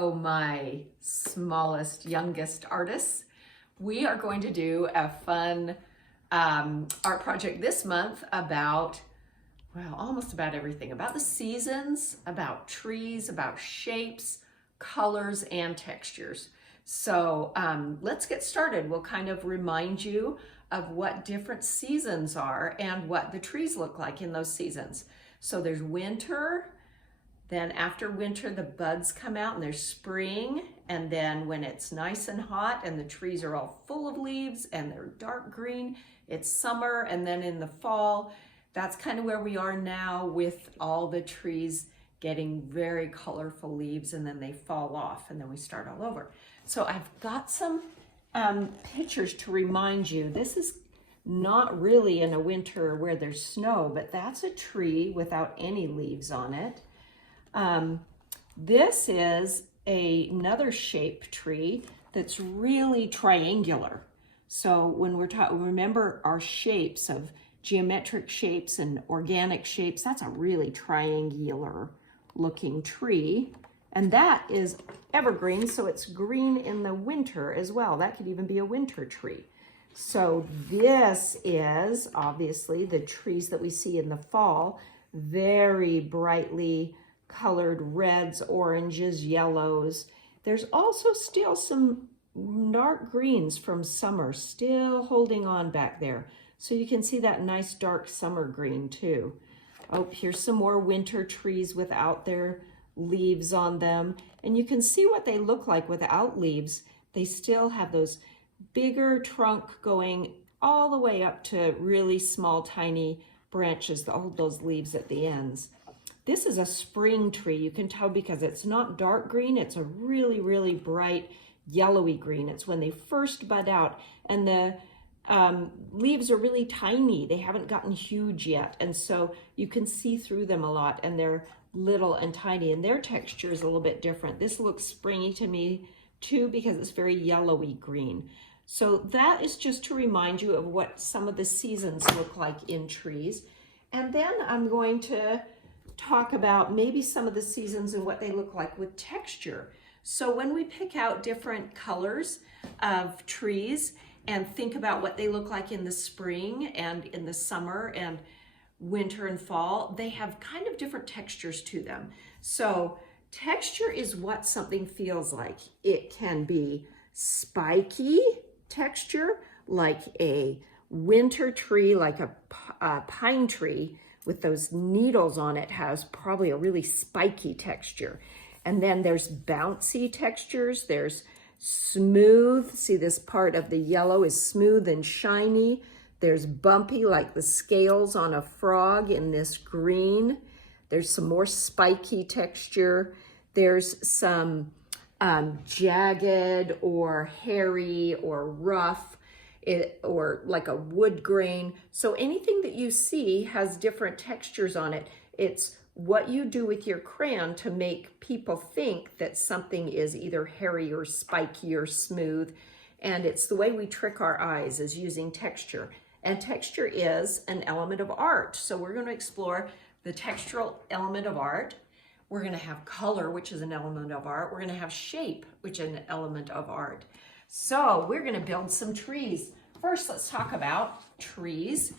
My smallest, youngest artists. We are going to do a fun art project this month about, well, almost about everything, about the seasons, about trees, about shapes, colors, and textures. So let's get started. We'll kind of remind you of what different seasons are and what the trees look like in those seasons. So there's winter. Then after winter, the buds come out and there's spring. And then when it's nice and hot and the trees are all full of leaves and they're dark green, it's summer. And then in the fall, that's kind of where we are now with all the trees getting very colorful leaves, and then they fall off and then we start all over. So I've got some pictures to remind you. This is not really in a winter where there's snow, but that's a tree without any leaves on it. This is another shape tree that's really triangular. So when we're talking, remember our shapes of geometric shapes and organic shapes, that's a really triangular looking tree. And that is evergreen, so it's green in the winter as well. That could even be a winter tree. So this is obviously the trees that we see in the fall, very brightly colored reds, oranges, yellows. There's also still some dark greens from summer still holding on back there. So you can see that nice dark summer green too. Oh, here's some more winter trees without their leaves on them. And you can see what they look like without leaves. They still have those bigger trunk going all the way up to really small, tiny branches that hold those leaves at the ends. This is a spring tree. You can tell because it's not dark green. It's a really, really bright yellowy green. It's when they first bud out, and the leaves are really tiny. They haven't gotten huge yet. And so you can see through them a lot, and they're little and tiny, and their texture is a little bit different. This looks springy to me too because it's very yellowy green. So that is just to remind you of what some of the seasons look like in trees. And then I'm going to talk about maybe some of the seasons and what they look like with texture. So when we pick out different colors of trees and think about what they look like in the spring and in the summer and winter and fall, they have kind of different textures to them. So texture is what something feels like. It can be spiky texture, like a winter tree, like a pine tree with those needles on it has probably a really spiky texture. And then there's bouncy textures. There's smooth. See, this part of the yellow is smooth and shiny. There's bumpy, like the scales on a frog in this green. There's some more spiky texture. There's some jagged or hairy or rough, or like a wood grain. So anything that you see has different textures on it. It's what you do with your crayon to make people think that something is either hairy or spiky or smooth. And it's the way we trick our eyes, is using texture. And texture is an element of art. So we're going to explore the textural element of art. We're going to have color, which is an element of art. We're going to have shape, which is an element of art. So we're going to build some trees. First, let's talk about trees.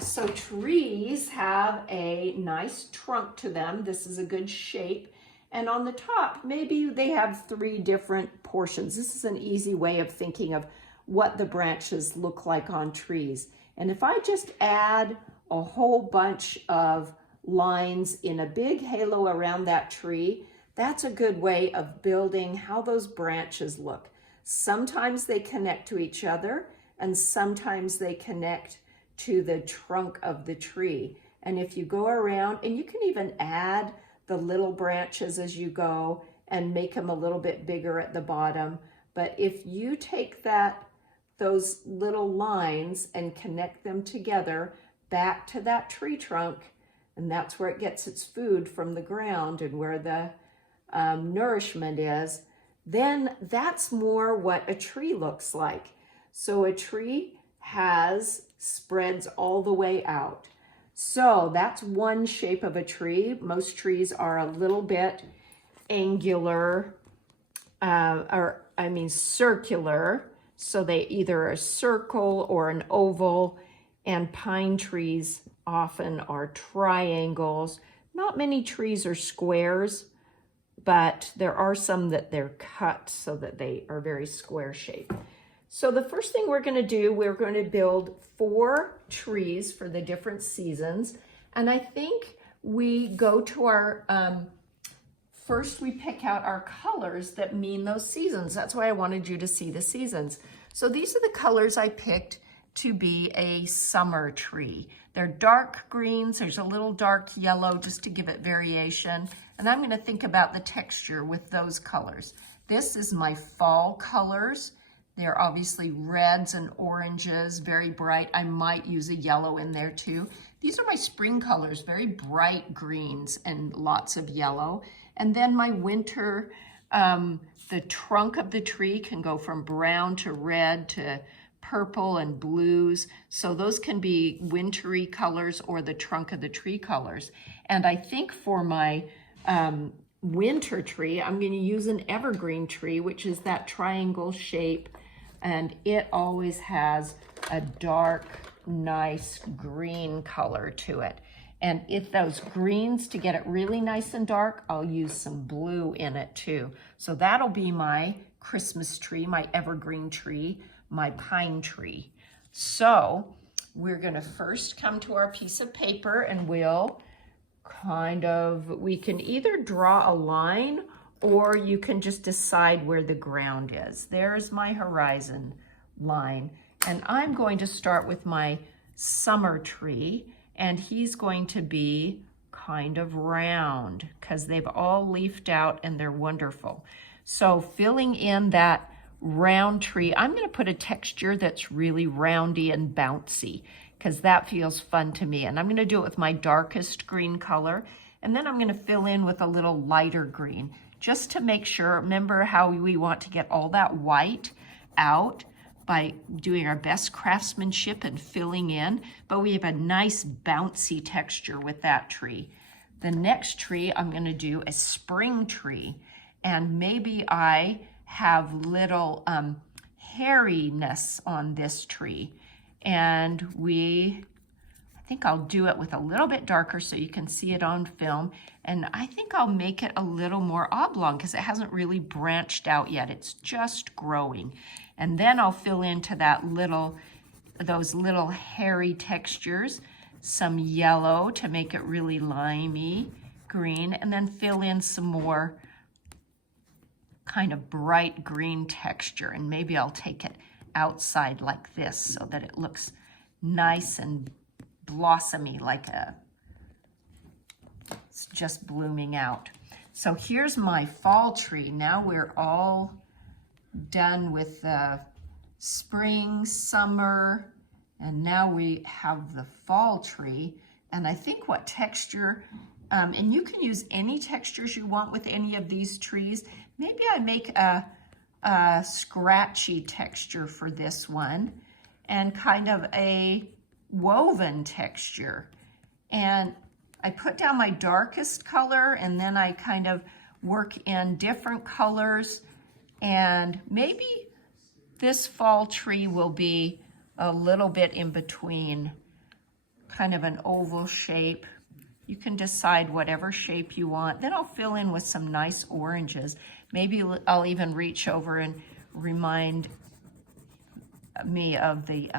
So trees have a nice trunk to them. This is a good shape. And on the top, maybe they have three different portions. This is an easy way of thinking of what the branches look like on trees. And if I just add a whole bunch of lines in a big halo around that tree, that's a good way of building how those branches look. Sometimes they connect to each other, and sometimes they connect to the trunk of the tree. And if you go around, and you can even add the little branches as you go and make them a little bit bigger at the bottom. But if you take those little lines and connect them together back to that tree trunk, and that's where it gets its food from the ground and where the nourishment is, then that's more what a tree looks like. So a tree spreads all the way out. So that's one shape of a tree. Most trees are a little bit angular, circular. So they either a circle or an oval, and pine trees often are triangles. Not many trees are squares, but there are some that they're cut so that they are very square shaped. So the first thing we're going to do, we're going to build 4 trees for the different seasons. And I think we go to our, first we pick out our colors that mean those seasons. That's why I wanted you to see the seasons. So these are the colors I picked to be a summer tree. They're dark greens, there's a little dark yellow just to give it variation. And I'm gonna think about the texture with those colors. This is my fall colors. They're obviously reds and oranges, very bright. I might use a yellow in there too. These are my spring colors, very bright greens and lots of yellow. And then my winter, the trunk of the tree can go from brown to red to purple and blues. So those can be wintry colors or the trunk of the tree colors. And I think for my winter tree, I'm going to use an evergreen tree, which is that triangle shape. And it always has a dark, nice green color to it. And if those greens, to get it really nice and dark, I'll use some blue in it too. So that'll be my Christmas tree, my evergreen tree, my pine tree. So we're gonna first come to our piece of paper and we'll we can either draw a line or you can just decide where the ground is. There's my horizon line. And I'm going to start with my summer tree, and he's going to be kind of round because they've all leafed out and they're wonderful. So filling in that round tree, I'm going to put a texture that's really roundy and bouncy because that feels fun to me. And I'm going to do it with my darkest green color. And then I'm going to fill in with a little lighter green just to make sure. Remember how we want to get all that white out by doing our best craftsmanship and filling in, but we have a nice bouncy texture with that tree. The next tree, I'm gonna do a spring tree, and maybe I have little hairiness on this tree, and I think I'll do it with a little bit darker so you can see it on film, and I think I'll make it a little more oblong because it hasn't really branched out yet. It's just growing. And then I'll fill into those little hairy textures, some yellow to make it really limey green, and then fill in some more kind of bright green texture. And maybe I'll take it outside like this so that it looks nice and blossomy, like it's just blooming out. So here's my fall tree. Now we're all done with the spring, summer, and now we have the fall tree. And I think what texture, and you can use any textures you want with any of these trees. Maybe I make a scratchy texture for this one and kind of a woven texture. And I put down my darkest color and then I kind of work in different colors. And maybe this fall tree will be a little bit in between, kind of an oval shape. You can decide whatever shape you want. Then I'll fill in with some nice oranges. Maybe I'll even reach over and remind me of the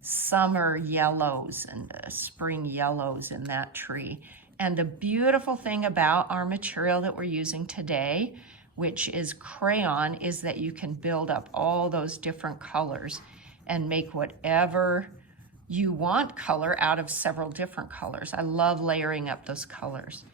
summer yellows and the spring yellows in that tree. And the beautiful thing about our material that we're using today, which is crayon, is that you can build up all those different colors and make whatever you want color out of several different colors. I love layering up those colors.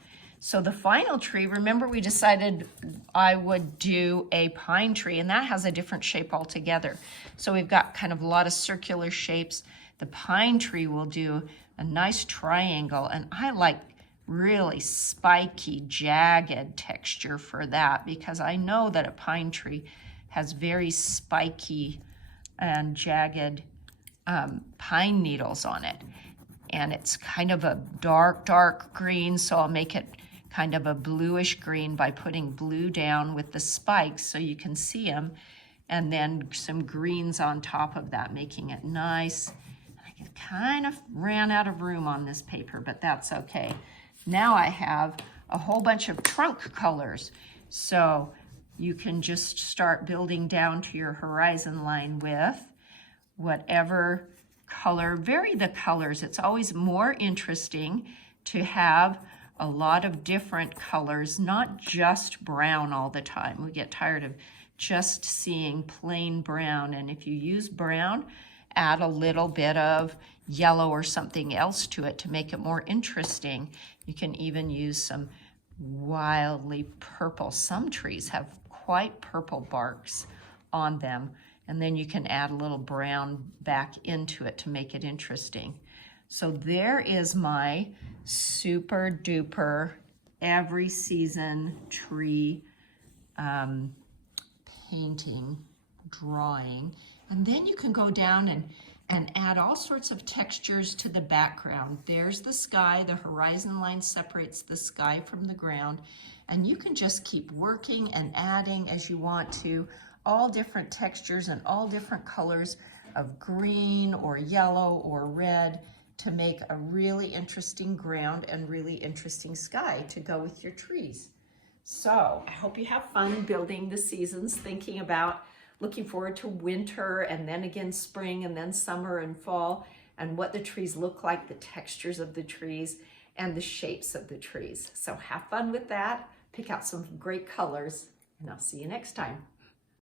So the final tree, remember we decided I would do a pine tree, and that has a different shape altogether. So we've got kind of a lot of circular shapes. The pine tree will do a nice triangle, and I like really spiky, jagged texture for that because I know that a pine tree has very spiky and jagged pine needles on it. And it's kind of a dark, dark green, so I'll make it kind of a bluish green by putting blue down with the spikes so you can see them, and then some greens on top of that, making it nice. I kind of ran out of room on this paper, but that's okay. Now I have a whole bunch of trunk colors. So you can just start building down to your horizon line with whatever color. Vary the colors. It's always more interesting to have a lot of different colors, not just brown all the time. We get tired of just seeing plain brown. And if you use brown, add a little bit of yellow or something else to it to make it more interesting. You can even use some wildly purple. Some trees have quite purple barks on them. And then you can add a little brown back into it to make it interesting. So there is my super duper every season tree painting, drawing. And then you can go down and add all sorts of textures to the background. There's the sky, the horizon line separates the sky from the ground, and you can just keep working and adding as you want to, all different textures and all different colors of green or yellow or red to make a really interesting ground and really interesting sky to go with your trees. So I hope you have fun building the seasons, thinking about looking forward to winter and then again spring and then summer and fall, and what the trees look like, the textures of the trees and the shapes of the trees. So have fun with that, pick out some great colors, and I'll see you next time.